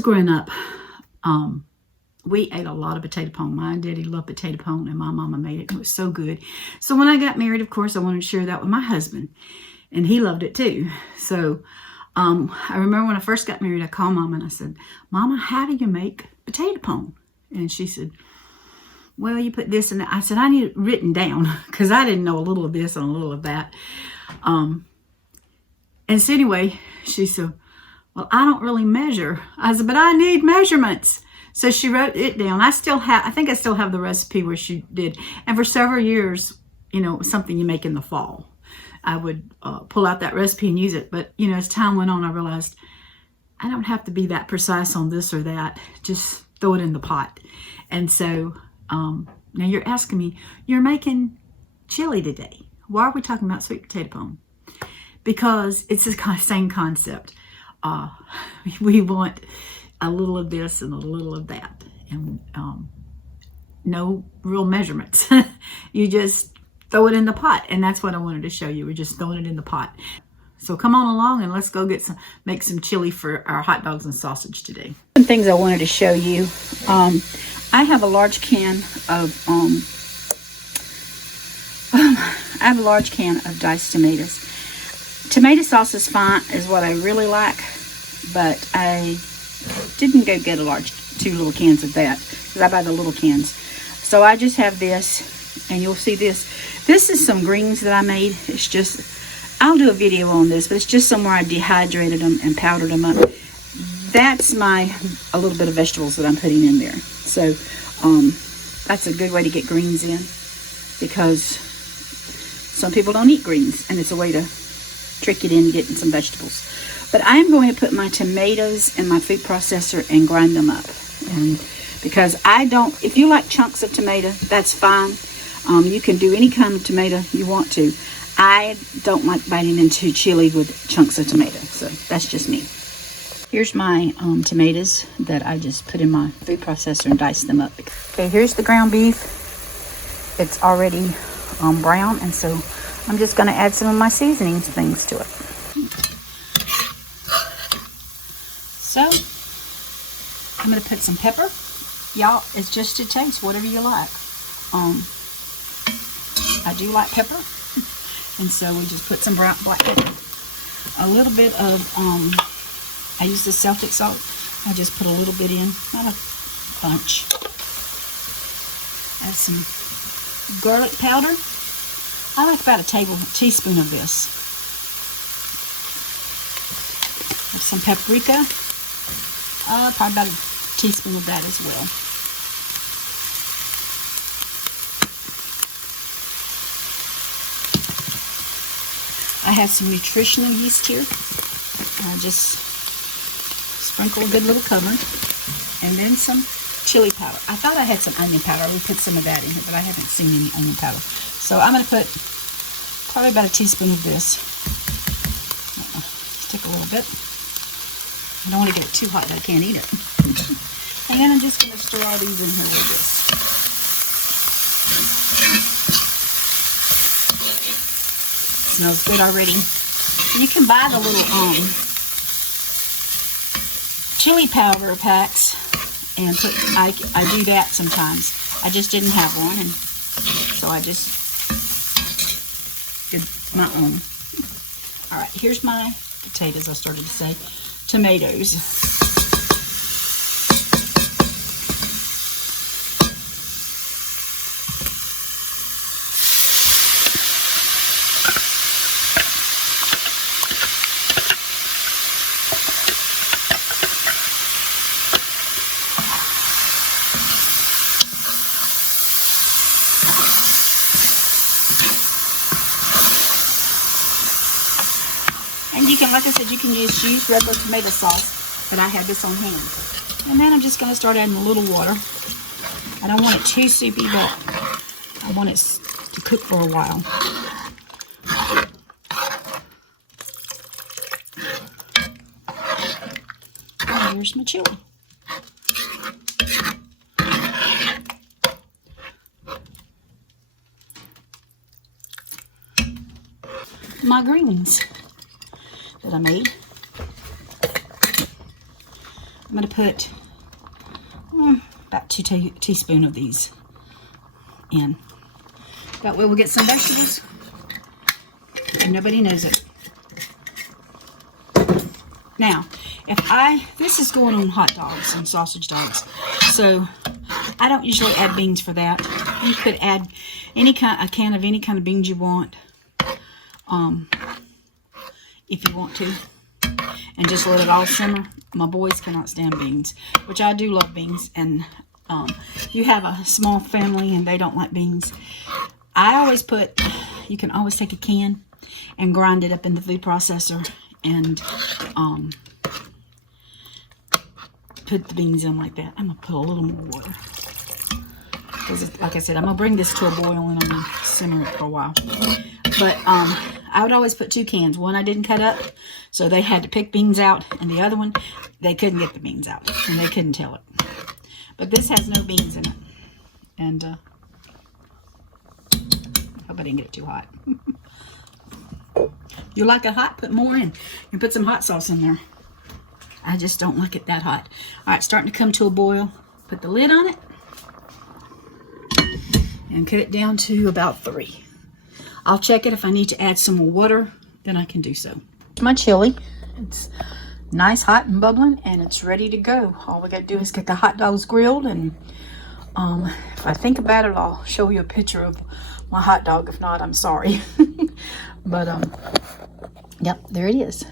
was growing up, we ate a lot of potato pone. My daddy loved potato pone, and my mama made it. It was so good. So when I got married, of course, I wanted to share that with my husband, and he loved it too. So I remember when I first got married, I called Mama and I said, Mama, how do you make potato pone? And she said, well, you put this and that. I said, I need it written down because I didn't know a little of this and a little of that. And so anyway, she said, well, I don't really measure. I said, but I need measurements. So she wrote it down. I think I still have the recipe where she did. And for several years, you know, it was something you make in the fall. I would pull out that recipe and use it. But, you know, as time went on, I realized I don't have to be that precise on this or that. Just throw it in the pot. And so now you're asking me, you're making chili today. Why are we talking about sweet potato pone? Because it's the same concept. We want a little of this and a little of that. And no real measurements. You just throw it in the pot. And that's what I wanted to show you. We're just throwing it in the pot. So come on along and let's go make some chili for our hot dogs and sausage today. Some things I wanted to show you. I have a large can of diced tomatoes. Tomato sauce is fine, is what I really like, but I didn't go get two little cans of that because I buy the little cans. So I just have this, and you'll see this. This is some greens that I made. It's just, I'll do a video on this, but it's just somewhere I dehydrated them and powdered them up. That's a little bit of vegetables that I'm putting in there. So that's a good way to get greens in because some people don't eat greens, and it's a way to trick it in getting some vegetables. But I'm going to put my tomatoes in my food processor and grind them up. And because if you like chunks of tomato, that's fine. You can do any kind of tomato you want to. I don't like biting into chili with chunks of tomato, so that's just me. Here's my tomatoes that I just put in my food processor and diced them up. Okay, here's the ground beef. It's already brown, and so I'm just going to add some of my seasoning things to it. So I'm going to put some pepper. Y'all, it's just to taste, whatever you like. I do like pepper, and so we just put some black pepper. A little bit of, I use the Celtic salt. I just put a little bit in, not a bunch. Add some garlic powder. I like about a teaspoon of this. Have some paprika. Probably about a teaspoon of that as well. I have some nutritional yeast here. I just sprinkle a good little cover. And then some chili powder. I thought I had some onion powder. We put some of that in here, but I haven't seen any onion powder. So I'm going to put probably about a teaspoon of this. Take a little bit. I don't want to get it too hot that I can't eat it. And then I'm just going to stir all these in here a little bit. Smells good already. You can buy the little chili powder packs and put. I do that sometimes. I just didn't have one, and so I just did my own. All right, here's my potatoes. I started to say tomatoes. And you can, like I said, you can just use regular tomato sauce, but I have this on hand. And then I'm just going to start adding a little water. I don't want it too soupy, but I want it to cook for a while. And here's my chili. My greens that I made. I'm going to put about 2 teaspoons of these in. That way we'll get some vegetables and nobody knows it. Now, this is going on hot dogs and sausage dogs, so I don't usually add beans for that. You could add a can of any kind of beans you want, if you want to, and just let it all simmer. My boys cannot stand beans, which I do love beans, and you have a small family and they don't like beans. I always you can always take a can and grind it up in the food processor and put the beans in like that. I'm going to put a little more water. Because, like I said, I'm going to bring this to a boil and I'm going to simmer it for a while. But I would always put 2 cans. One I didn't cut up, so they had to pick beans out. And the other one, they couldn't get the beans out. And they couldn't tell it. But this has no beans in it. And hope I didn't get it too hot. You like it hot? Put more in. And put some hot sauce in there. I just don't like it that hot. All right, starting to come to a boil. Put the lid on it. And cut it down to about 3. I'll check it. If I need to add some more water, then I can do so. My chili. It's nice, hot, and bubbling, and it's ready to go. All we got to do is get the hot dogs grilled, and if I think about it, I'll show you a picture of my hot dog. If not, I'm sorry. But, yep, there it is.